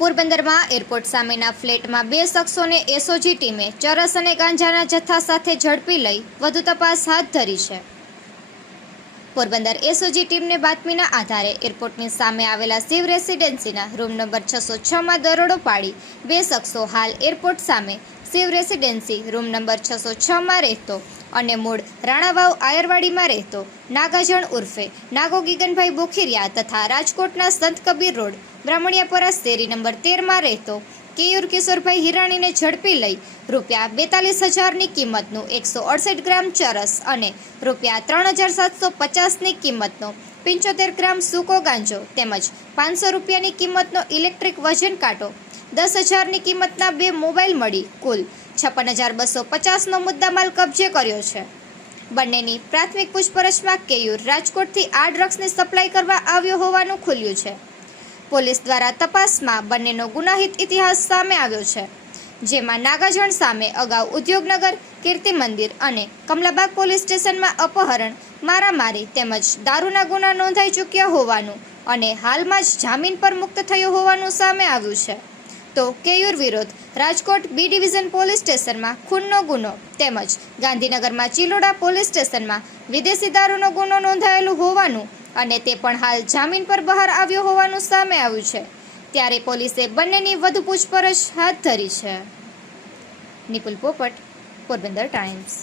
પોરબંદરમાં એરપોર્ટ સામેના ફ્લેટમાં બે શખ્સોને એસઓજી ટીમે ચરસ અને ગાંજાના જથ્થા સાથે ઝડપી લઈ વધુ તપાસ હાથ ધરી છે। પોરબંદર એસઓજી ટીમને બાતમીના આધારે એરપોર્ટની સામે આવેલા શિવ રેસિડેન્સીના રૂમ નંબર 606માં દરોડો પાડી બે શખ્સો હાલ એરપોર્ટ સામે શિવ રેસિડેન્સી રૂમ નંબર 606માં રહેતો અને મૂળ રાણાવાવ આયરવાડીમાં રહેતો નાગાજણ ઉર્ફે નાગો ગીગનભાઈ બોખીરિયા તથા રાજકોટના સંત કબીર રોડ બ્રાહ્મણિયાપરા શેરી નંબર 13માં રહેતો કેયુર કિશોરભાઈ હિરાણીને ઝડપી લઈ રૂપિયા 42,000ની કિંમતનું 168 ગ્રામ ચરસ અને રૂપિયા 3,750ની કિંમતનો 75 ગ્રામ સૂકો ગાંજો તેમજ 500 રૂપિયાની કિંમતનો ઇલેક્ટ્રિક વજન કાંટો 10,000ની કિંમતના બે મોબાઈલ મળી કુલ 56,250નો મુદ્દામાલ કબજે કર્યો છે। બંનેની પ્રાથમિક પૂછપરછમાં કેયુર રાજકોટથી આ ડ્રગ્સની સપ્લાય કરવા આવ્યો હોવાનું ખુલ્યું છે। પોલીસ દ્વારા તપાસમાં બંનેનો ગુનાહિત ઇતિહાસ સામે આવ્યો છે, જેમાં નાગાજણ સામે અગાઉ ઉદ્યોગનગર, કીર્તિ મંદિર અને કમલાબાગ પોલીસ સ્ટેશનમાં અપહરણ, મારામારી તેમજ દારૂના ગુના નોંધાઈ ચૂક્યા હોવાનું અને હાલમાં જ જામીન પર મુક્ત થયો હોવાનું સામે આવ્યું છે। તો કેયુર વિરુદ્ધ રાજકોટ બી ડિવિઝન પોલીસ સ્ટેશનમાં ખૂનનો ગુનો તેમજ ગાંધીનગરમાં ચિલોડા પોલીસ સ્ટેશનમાં વિદેશી દારૂનો ગુનો નોંધાયેલો હોવાનું અને તે પણ હાલ જામીન પર બહાર આવ્યો હોવાનું સામે આવ્યું છે। ત્યારે પોલીસે બંનેની વધુ પૂછપરછ હાથ ધરી છે। નિપુલ પોપટ, પોરબંદર ટાઈમ્સ।